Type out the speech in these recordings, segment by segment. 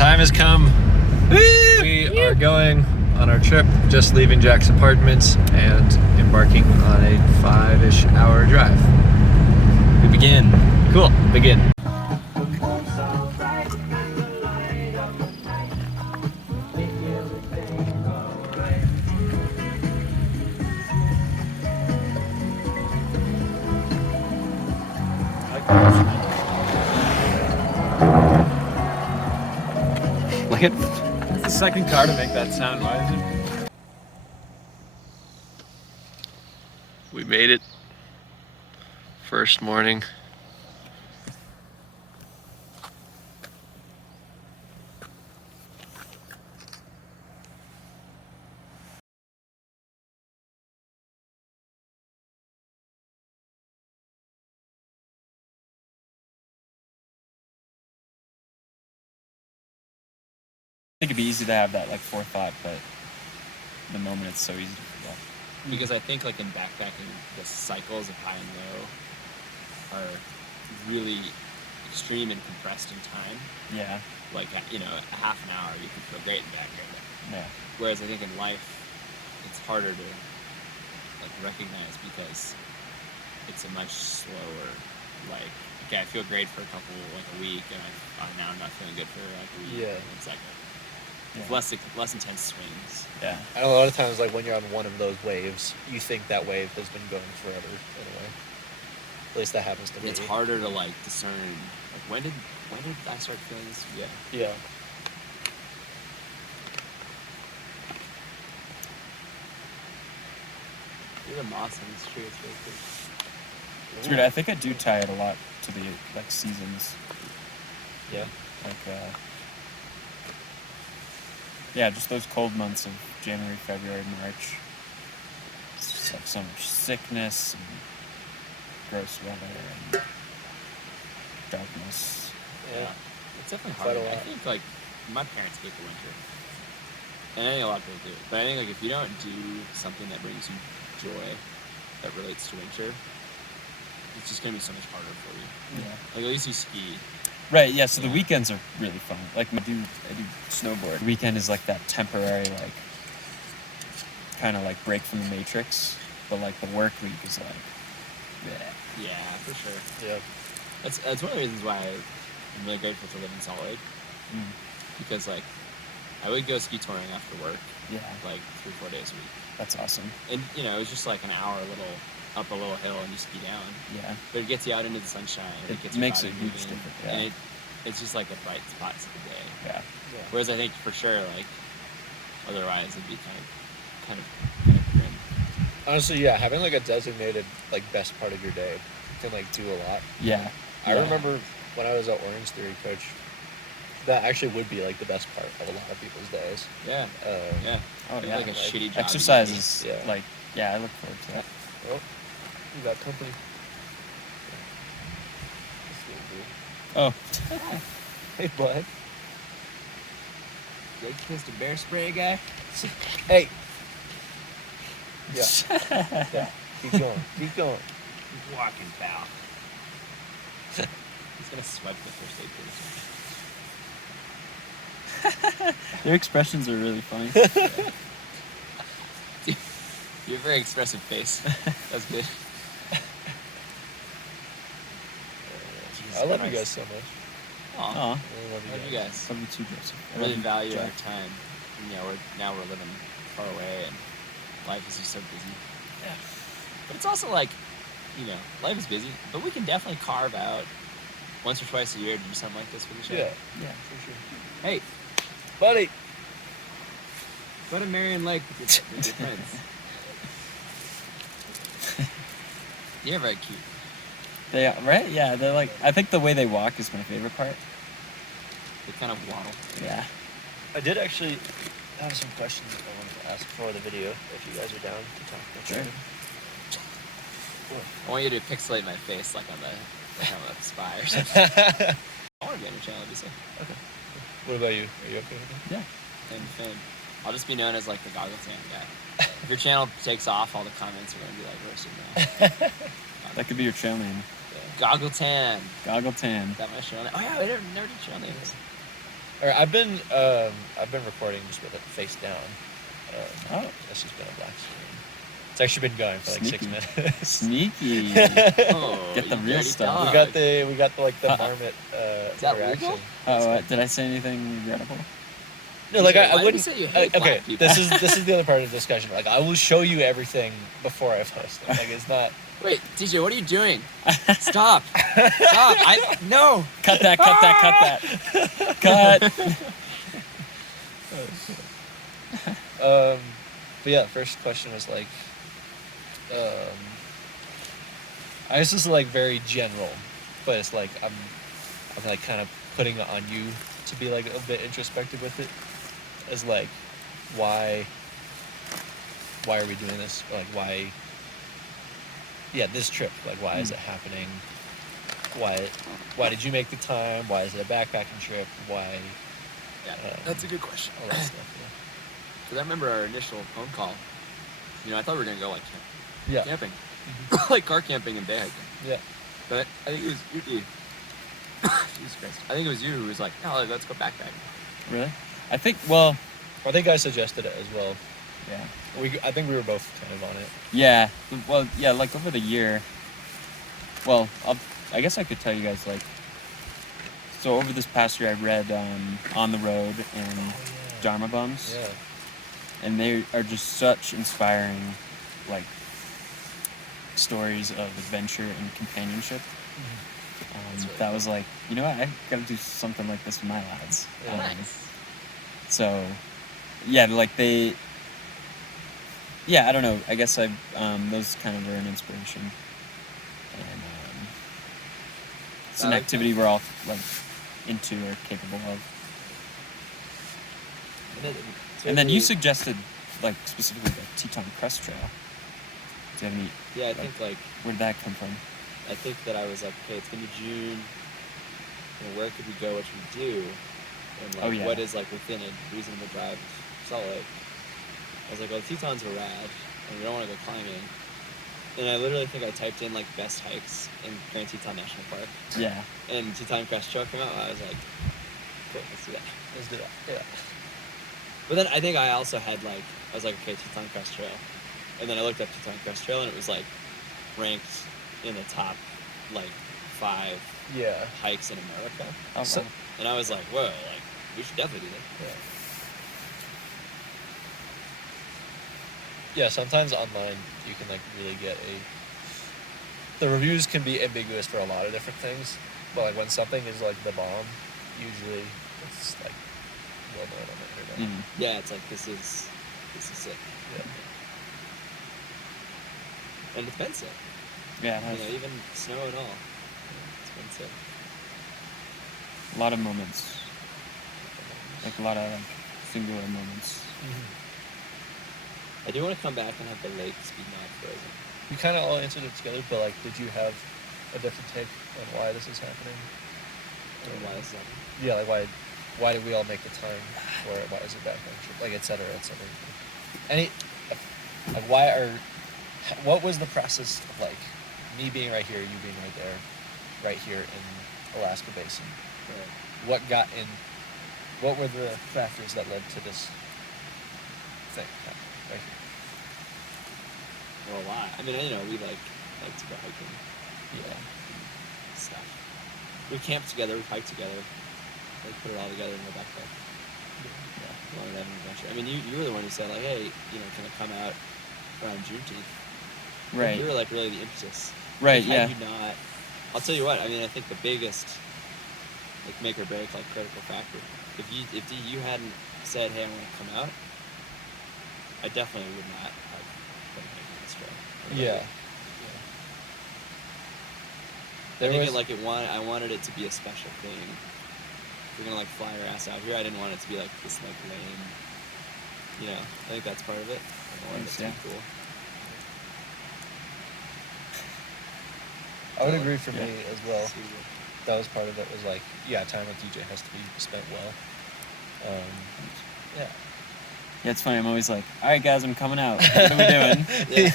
time has come. We are going on our trip, just leaving Jack's apartments and embarking on a 5-ish hour drive. We begin. Cool, begin. Look at the second car to make that sound. Why is it? We made it. First morning. I think it'd be easy to have that like forethought, but the moment it's so easy to forget. Because I think like in backpacking, the cycles of high and low are really extreme and compressed in time. Yeah. Like, you know, a half an hour you can feel great in backpacking. Yeah. Whereas I think in life, it's harder to like recognize because it's a much slower, like, okay, I feel great for a week, and now I'm not feeling good for like a week. Yeah. It's like Yeah. less intense swings. Yeah. And a lot of times, like when you're on one of those waves, you think that wave has been going forever in a way. At least that happens to me. It's harder to like discern. Like when did I start feeling this? Yeah. Yeah. You're a moss on this tree. It's really cool. It's weird. I think I do tie it a lot to the like seasons. Yeah. Like yeah, just those cold months of January, February, March. It's just like so much sickness and gross weather and darkness. Yeah. It's definitely Quite hard. a lot. I think like my parents hate the winter, and I think a lot of people do. But I think like if you don't do something that brings you joy, that relates to winter, it's just gonna be so much harder for you. Yeah. Like at least you ski. Right, yeah, so the Yeah. weekends are really fun. Like I do snowboard. The weekend is like that temporary like kind of like break from the matrix, but like the work week is like Yeah, for sure. Yeah. That's one of the reasons why I'm really grateful to live in Salt Lake, because like I would go ski touring after work, yeah, like 3-4 days a week, that's awesome. and you know it was just like an hour up a little hill and you ski down. Yeah. But it gets you out into the sunshine. It gets your makes body a huge moving, difference, yeah. and it's just like the bright spots of the day. Yeah. Yeah. Whereas I think for sure, like otherwise it'd be kind of grim. Honestly, yeah, having like a designated like best part of your day can like do a lot. Yeah. I remember when I was at Orange Theory Coach, that actually would be like the best part of a lot of people's days. Yeah. Yeah. Oh It'd be yeah. like a shitty job. Exercise is Yeah. like I look forward to that. Well, you got company. Oh. Hey, bud. Red Twisted Bear Spray guy. Hey. Yeah. Yeah. Keep going. Keep going. He's walking, pal. He's gonna swipe the first aid person. Your expressions are really funny. You have a very expressive face. That's good. I love you guys so much. Aw. Aw. I love Love you guys. Love you too, Joseph. I really value our time. You know, we're living far away, and life is just so busy. Yeah. But it's also like, you know, life is busy, but we can definitely carve out once or twice a year to do something like this with each other. Yeah. Yeah. For sure. Hey, Buddy. go to Marion Lake with your friends. You're very cute. They are, right? Yeah, they're like, I think the way they walk is my favorite part. They kind of waddle. Yeah. I did actually have some questions I wanted to ask for the video, if you guys are down to talk about Sure. that. I want you to pixelate my face like I'm a spy or something. I want to be on your channel, obviously. Okay. What about you? Are you okay with that? Yeah. Fame. I'll just be known as like the Goggle Tan guy. If your channel takes off, all the comments are going to be like roasted now. That could be your trail name. Goggle Tan. Goggle Tan. Is that my trail name? Oh yeah, we never did trail names. Or I've been recording just with it face down. It's just been a black screen. It's actually been going for like Sneaky. 6 minutes. Sneaky. Oh, Get the you real dirty stuff. dog. We got the like the marmot that interaction. legal? Oh, did I say anything regrettable? No, like Why I did you wouldn't. say you hate Okay, black people? this is the other part of the discussion. Like I will show you everything before I post it. Like it's not. Wait, DJ, what are you doing? Stop! Stop! No! Cut that, cut that, cut that. Cut. But yeah, first question was like, I guess this is like very general, but it's like I'm like kind of putting it on you to be like a bit introspective with it. Is like, why are we doing this? Or like why? Yeah, this trip. Like, why is it happening? Why did you make the time? Why is it a backpacking trip? Why? Yeah, that's a good question. All that stuff. Because I remember our initial phone call. You know, I thought we were gonna go like Yeah. camping, like car camping and day hiking. Yeah. But I think it was you. Jesus Christ! I think it was you who was like, "No, let's go backpacking." Really? I think, well, I think I suggested it as well. yeah. I think we were both kind of on it. Yeah. Well, yeah, like over the year, well, I guess I could tell you guys, like, so over this past year I read On the Road and Dharma Bums. Yeah. And they are just such inspiring, like, stories of adventure and companionship. That's That was like, you know what, I gotta do something like this with my lads. Yeah. Nice. So, yeah, like I don't know, I guess those kind of were an inspiration. And it's an I like activity we're all, like, into or capable of. And then you suggested, like, specifically the Teton Crest Trail. Do you have any, Yeah, I think like where did that come from? I think that I was like, okay, it's gonna be June. You know, where could we go? What should we do? And like, Oh, yeah. what is like within a reasonable drive to Salt Lake? I was like, well, Tetons are rad, and we don't want to go climbing. And I literally think I typed in like best hikes in Grand Teton National Park, Yeah. and Teton Crest Trail came out. I was like, cool, let's do that. Let's do that. Yeah. But then I think I also had like, I was like, okay, Teton Crest Trail. And then I looked up Teton Crest Trail and it was like ranked in the top like 5 Yeah. hikes in America. Oh, So- wow. And I was like, whoa, like we should definitely do that. Yeah. Yeah, sometimes online you can like really get the reviews can be ambiguous for a lot of different things, but like when something is like the bomb, usually it's like well known on the internet. Yeah, it's like this is sick. Yeah. And it's been sick. Yeah, it You has know, even snow and all. It's been sick. a lot of moments. Like a lot of singular moments. I do want to come back and have the lakes be not frozen. We kind of all answered it together, but like, did you have a different take on why this is happening? Or why is that? Yeah, like why did we all make the time for it? Why is it background trip? Like, et cetera, et cetera. Any, like, what was the process of like me being right here, you being right there, right here in Alaska Basin? What were the factors that led to this thing happening right here? Well, a lot. I mean, you know, we like to go hiking. Yeah. And stuff. We camped together, we hiked together. Like put it all together in our backpack. Yeah. Wanted to have an adventure. I mean, you were the one who said like, hey, you know, can I come out around Juneteenth? Right. You were like really the impetus. Right, Like, yeah. had you not, I'll tell you what. I mean, I think the biggest like make or break, like critical factor. If you hadn't said, hey, I want to come out, I definitely would not have been hiking this trail. Yeah. I think I wanted it to be a special thing. If we're gonna like fly our ass out here, I didn't want it to be like this like lame. You know, I think that's part of it. I wanted it to be cool. I would agree for Yeah. me as well. See, That was part of it. Was like, yeah, time with DJ has to be spent well. Yeah. Yeah, it's funny. I'm always like, all right, guys, I'm coming out. What are we doing?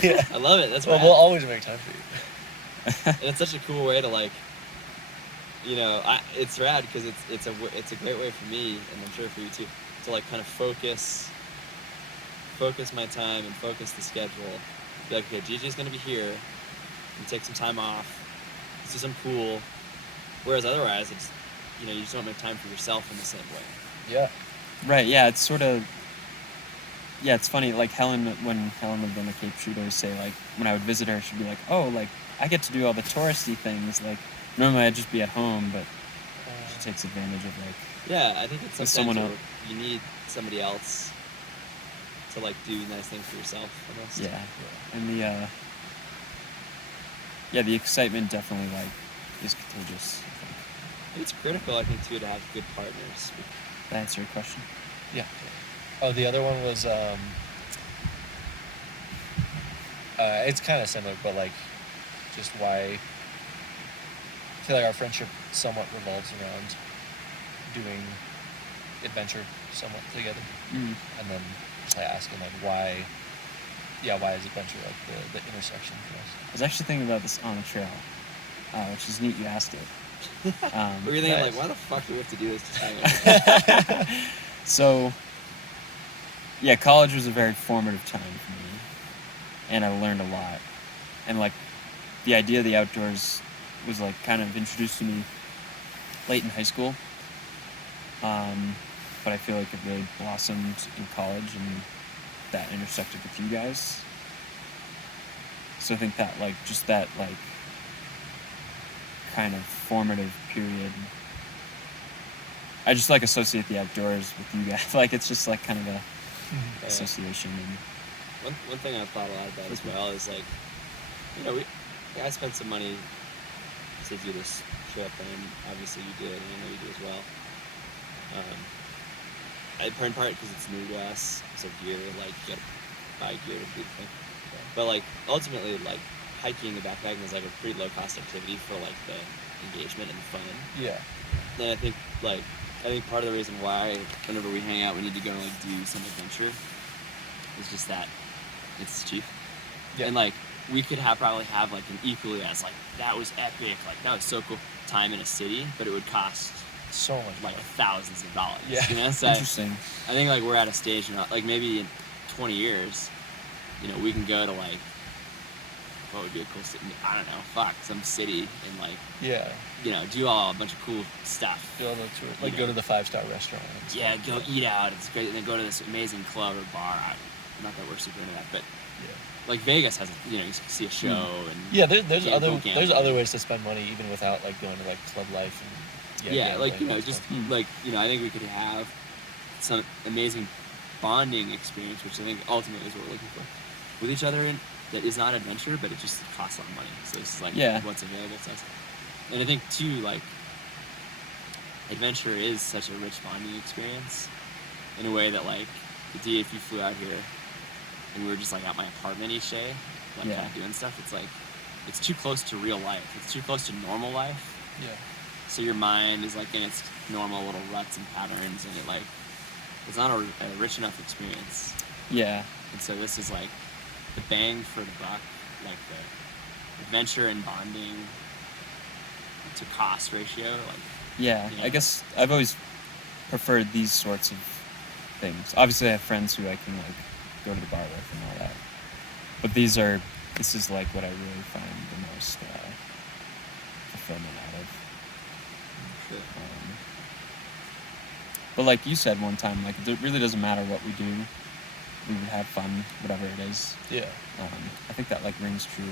Yeah, I love it. That's Well, right. we'll always make time for you. And it's such a cool way to like, you know, it's rad because it's a great way for me, and I'm sure for you too, to like kind of focus my time and focus the schedule. Be like, okay, Gigi's gonna be here, and take some time off. Let's do something cool. Whereas otherwise, it's you just don't make time for yourself in the same way. Yeah. Right. Yeah. It's sort of. Yeah, it's funny. Like when Helen lived on the Cape, she would always say like when I would visit her, she'd be like, "Oh, like I get to do all the touristy things. Like normally I'd just be at home, but she takes advantage of like." Yeah, I think it's With sometimes someone else. you need somebody else to like do nice things for yourself almost. Yeah, and the excitement definitely like is contagious. I think. It's critical, I think, too, to have good partners. Did that answer your question? Yeah. Oh, the other one was it's kind of similar, but like just why I feel like our friendship somewhat revolves around doing adventure somewhat together, and then just like asking like why is adventure like the intersection for us? I was actually thinking about this on the trail, which is neat you asked it. Were you thinking Nice. like, why the fuck do we have to do this? Just hang out? So, yeah, college was a very formative time for me, and I learned a lot. And like, the idea of the outdoors was like kind of introduced to me late in high school. But I feel like it really blossomed in college, and that intersected with you guys. So I think that like just that like kind of formative period. I just like associate the outdoors with you guys. Like it's just like kind of a association. And One thing I've thought a lot about as well is like, I spent some money to do this trip, and obviously you did, and I know you do as well. In part because it's new to us, so gear, like you gotta buy gear to do the thing. But like ultimately, like hiking and backpacking is like a pretty low cost activity for like the engagement and the fun. Yeah. Then I think part of the reason why whenever we hang out we need to go like do some adventure is just that it's cheap. Yeah. And like we could probably have like an equally as like that was epic, like that was so cool time in a city, but it would cost So much like more. thousands of dollars. Yeah. So interesting. I think like we're at a stage now, like maybe in 20 years, we can go to like what would be a cool city? I don't know, some city and like Yeah. do a bunch of cool stuff. Go to tour, like go to the 5-star restaurant. And stuff. Yeah, go eat out. It's great. And then go to this amazing club or bar. Not that we're super into that, but like Vegas has, you can see a show and Yeah, there's Yeah, other go there's camping. other ways to spend money even without like going to like club life and like gambling and just stuff. like I think we could have some amazing bonding experience, which I think ultimately is what we're looking for with each other. And that is not adventure, but it just costs a lot of money. So this is like what's available to us. And I think too, like adventure is such a rich bonding experience in a way that like if you flew out here and we were just like at my apartment each day, like kind of doing stuff, it's like it's too close to real life. It's too close to normal life. Yeah. So your mind is like in its normal little ruts and patterns, and it's not a rich enough experience. Yeah. And so this is like the bang for the buck, like the adventure and bonding to cost ratio. Like Yeah, I guess I've always preferred these sorts of things. Obviously, I have friends who I can like go to the bar with and all that. But this is like what I really find the most fulfillment out of. Sure. But like you said one time, like it really doesn't matter what we do. We would have fun, whatever it is. Yeah. I think that like rings true.